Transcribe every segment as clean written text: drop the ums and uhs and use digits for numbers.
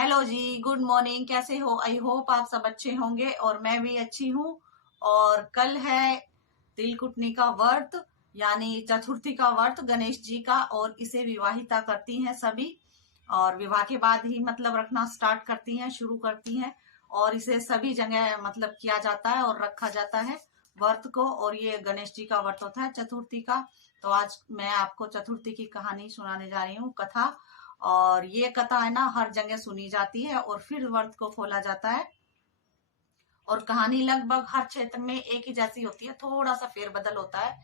Hello जी, good morning. कैसे हो? I hope आप सब अच्छे होंगे और मैं भी अच्छी हूँ। और कल है तिलकुटनी का व्रत, यानी चतुर्थी का व्रत गणेश जी का, और इसे विवाहिता करती हैं सभी। और विवाह के बाद ही मतलब रखना स्टार्ट करती हैं, शुरू करती हैं। और इसे सभी जगह मतलब किया जाता है और रखा जाता है व्रत को। और ये गणेश जी का व्रत होता है चतुर्थी का। तो आज मैं आपको चतुर्थी की कहानी सुनाने जा रही हूँ, कथा। और ये कथा है ना, हर जगह सुनी जाती है और फिर व्रत को खोला जाता है। और कहानी लगभग हर क्षेत्र में एक ही जैसी होती है, थोड़ा सा फेरबदल होता है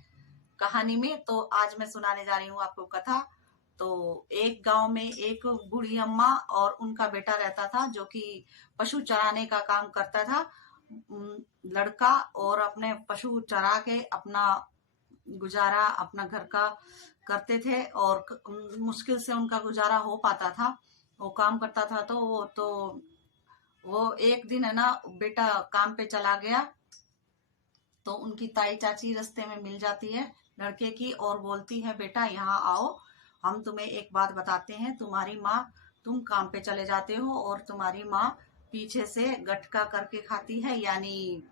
कहानी में। तो आज मैं सुनाने जा रही हूँ आपको कथा। तो एक गांव में एक बूढ़ी अम्मा और उनका बेटा रहता था, जो कि पशु चराने का काम करता था। लड़का और अपने पशु चरा के अपना गुजारा अपना घर का करते थे, और मुश्किल से उनका गुजारा हो पाता था। वो काम करता था। वो एक दिन है ना, बेटा काम पे चला गया। तो उनकी ताई चाची रास्ते में मिल जाती है लड़के की और बोलती है, बेटा यहाँ आओ, हम तुम्हें एक बात बताते हैं। तुम्हारी माँ, तुम काम पे चले जाते हो और तुम्हारी माँ पीछे से गटका करके खाती है, यानी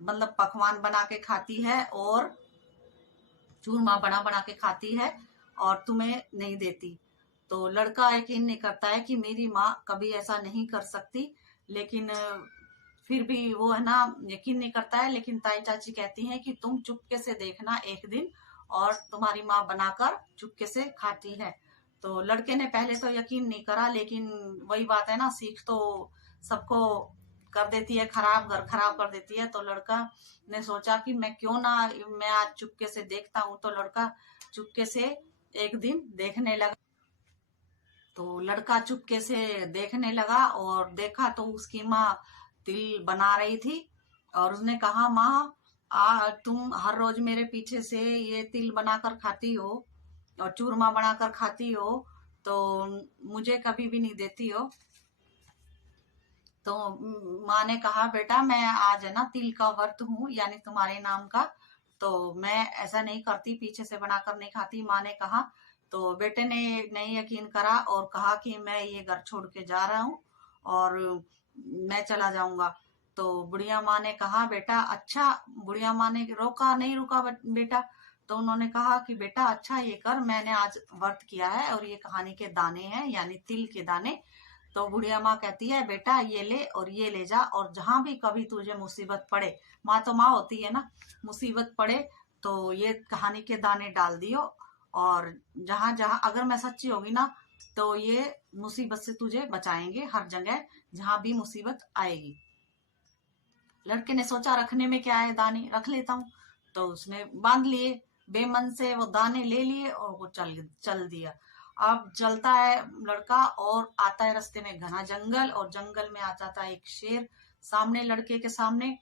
मतलब पकवान बना के खाती है और चूरमा बना बना के खाती है और तुम्हें नहीं देती। तो लड़का यकीन नहीं करता है कि मेरी माँ कभी ऐसा नहीं कर सकती। लेकिन फिर भी वो है ना, यकीन नहीं करता है। लेकिन ताई चाची कहती हैं कि तुम चुपके से देखना एक दिन, और तुम्हारी माँ बनाकर चुपके से खाती है। तो लड़के ने पहले तो यकीन नहीं करा, लेकिन वही बात है ना, सीख तो सबको कर देती है खराब, घर खराब कर देती है। तो लड़का ने सोचा कि मैं क्यों ना, मैं आज चुपके से देखता हूँ। तो लड़का चुपके से एक दिन देखने लगा। तो लड़का चुपके से देखने लगा और देखा तो उसकी माँ तिल बना रही थी। और उसने कहा, माँ तुम हर रोज मेरे पीछे से ये तिल बनाकर खाती हो और चूरमा बनाकर खाती हो, तो मुझे कभी भी नहीं देती हो। तो माँ ने कहा, बेटा मैं आज है ना तिल का व्रत हूँ, यानी तुम्हारे नाम का, तो मैं ऐसा नहीं करती, पीछे से बनाकर नहीं खाती, माँ ने कहा। तो बेटे ने नहीं यकीन करा और कहा कि मैं ये घर छोड़ के जा रहा हूँ और मैं चला जाऊंगा। तो बुढ़िया माँ ने कहा, बेटा अच्छा। बुढ़िया माँ ने रोका नहीं, रुका बेटा। तो उन्होंने कहा कि बेटा अच्छा ये कर, मैंने आज व्रत किया है और ये कहानी के दाने हैं, यानी तिल के दाने। तो बुढ़िया माँ कहती है, बेटा ये ले और ये ले जा, और जहां भी कभी तुझे मुसीबत पड़े, माँ तो माँ होती है ना, मुसीबत पड़े तो ये कहानी के दाने डाल दियो। और जहां जहां अगर मैं सच्ची होगी ना, तो ये मुसीबत से तुझे बचाएंगे, हर जगह जहां भी मुसीबत आएगी। लड़के ने सोचा, रखने में क्या है, दाने रख लेता हूँ। तो उसने बांध लिए, बेमन से वो दाने ले लिए और वो चल चल दिया। अब चलता है लड़का और आता है रास्ते में घना जंगल, और जंगल में आ जाता है एक शेर सामने, लड़के के सामने।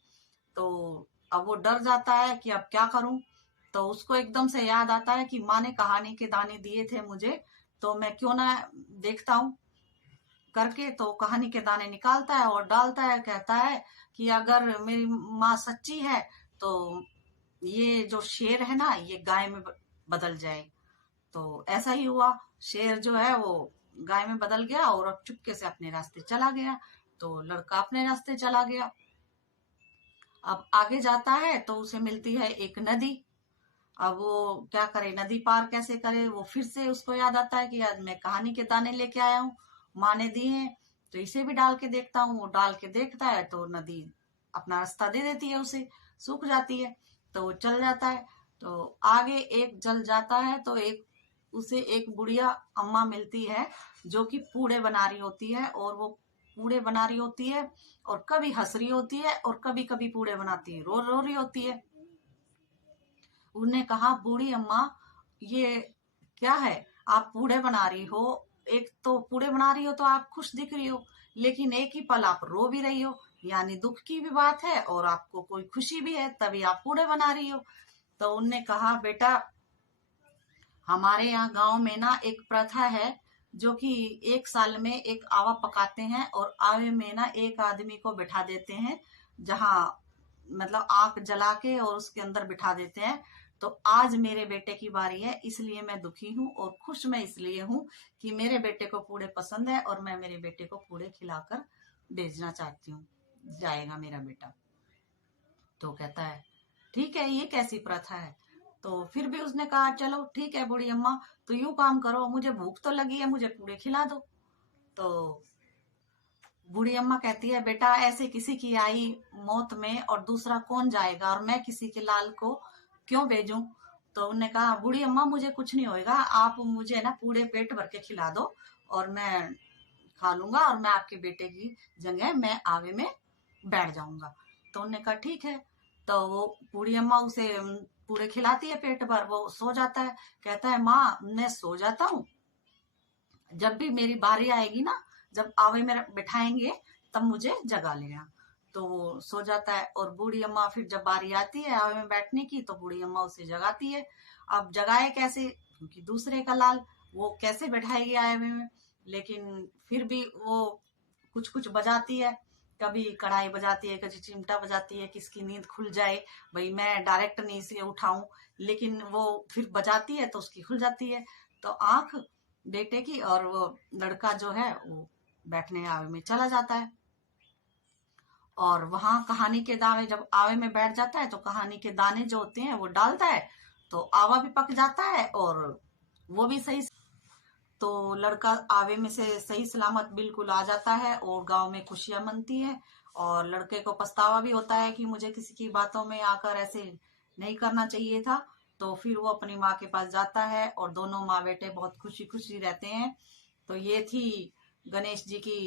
तो अब वो डर जाता है कि अब क्या करूं। तो उसको एकदम से याद आता है कि माँ ने कहानी के दाने दिए थे मुझे, तो मैं क्यों ना देखता हूँ करके। तो कहानी के दाने निकालता है और डालता है, कहता है कि अगर मेरी माँ सच्ची है तो ये जो शेर है ना, ये गाय में बदल जाए। तो ऐसा ही हुआ, शेर जो है वो गाय में बदल गया और अब चुपके से अपने रास्ते चला गया। तो लड़का अपने रास्ते चला गया। अब आगे जाता है तो उसे मिलती है एक नदी। अब वो क्या करे, नदी पार कैसे करे। वो फिर से उसको याद आता है कि आज मैं कहानी के दाने लेके आया हूँ, माँ ने दिए हैं, तो इसे भी डाल के देखता हूँ। वो डाल के देखता है तो नदी अपना रास्ता दे देती है, उसे सूख जाती है। तो वो चल जाता है। तो आगे एक जल जाता है तो उसे एक बुढ़िया अम्मा मिलती है, जो कि पूड़े बना रही होती है। और वो पूड़े बना रही होती है और कभी हंस रही होती है और कभी कभी पूड़े बनाती है, रो रो रही होती है। उन्होंने कहा, बूढ़ी अम्मा ये क्या है, आप पूड़े बना रही हो, एक तो पूड़े बना रही हो तो आप खुश दिख रही हो, लेकिन एक ही पल आप रो भी रही हो, यानी दुख की भी बात है और आपको कोई खुशी भी है, तभी आप पूड़े बना रही हो। तो उनने कहा, बेटा हमारे यहाँ गांव में ना एक प्रथा है, जो कि एक साल में एक आवा पकाते हैं और आवे में ना एक आदमी को बिठा देते हैं, जहाँ मतलब आग जला के और उसके अंदर बिठा देते हैं। तो आज मेरे बेटे की बारी है, इसलिए मैं दुखी हूँ और खुश मैं इसलिए हूँ कि मेरे बेटे को पूड़े पसंद है और मैं मेरे बेटे को पूड़े खिलाकर भेजना चाहती हूँ, जाएगा मेरा बेटा। तो कहता है ठीक है, ये कैसी प्रथा है। तो फिर भी उसने कहा चलो ठीक है बूढ़ी अम्मा, तो यूं काम करो, मुझे भूख तो लगी है, मुझे पूड़े खिला दो। तो बूढ़ी अम्मा कहती है बेटा ऐसे किसी की आई मौत में और दूसरा कौन जाएगा, और मैं किसी के लाल को क्यों भेजूं। तो उन्होंने कहा बूढ़ी अम्मा मुझे कुछ नहीं होएगा, आप मुझे ना पूरे पेट भर के खिला दो और मैं खा लूंगा और मैं आपके बेटे की जगह मैं आवे में बैठ जाऊंगा। तो उन्होंने कहा ठीक है। तो वो बूढ़ी अम्मा उसे पूरे खिलाती है पेट भर, वो सो जाता है। कहता है माँ मैं सो जाता हूँ, जब भी मेरी बारी आएगी ना, जब आवे में बिठाएंगे तब मुझे जगा लेना। तो वो सो जाता है और बूढ़ी अम्मा फिर जब बारी आती है आवे में बैठने की तो बूढ़ी अम्मा उसे जगाती है। अब जगाए कैसे, क्योंकि दूसरे का लाल, वो कैसे बैठाएगी आवे में। लेकिन फिर भी वो कुछ कुछ बजाती है, कभी कढ़ाई बजाती है, कभी चिमटा बजाती है, किसकी नींद खुल जाए, भाई मैं डायरेक्ट नहीं इसे उठाऊं, लेकिन वो फिर बजाती है तो उसकी खुल जाती है। तो आंख बेटे की, और वो लड़का जो है वो बैठने आवे में चला जाता है। और वहां कहानी के दाने जब आवे में बैठ जाता है तो कहानी के दाने जो होते हैं वो डालता है, तो आवा भी पक जाता है और वो भी सही। तो लड़का आवे में से सही सलामत बिल्कुल आ जाता है और गांव में खुशियां मनती है। और लड़के को पछतावा भी होता है कि मुझे किसी की बातों में आकर ऐसे नहीं करना चाहिए था। तो फिर वो अपनी माँ के पास जाता है और दोनों माँ बेटे बहुत खुशी खुशी रहते हैं। तो ये थी गणेश जी की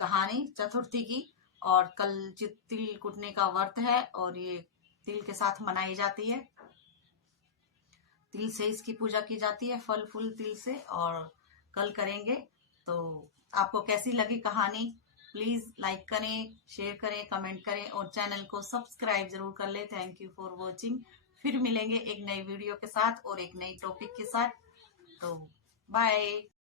कहानी चतुर्थी की। और कल तिल कुटने का व्रत है और ये तिल के साथ मनाई जाती है। तिल से इसकी पूजा की जाती है, फल फूल तिल से। और कल करेंगे। तो आपको कैसी लगी कहानी, प्लीज लाइक करें, शेयर करें, कमेंट करें और चैनल को सब्सक्राइब जरूर कर ले। Thank you for watching. फिर मिलेंगे एक नई वीडियो के साथ और एक नई टॉपिक के साथ। तो बाय।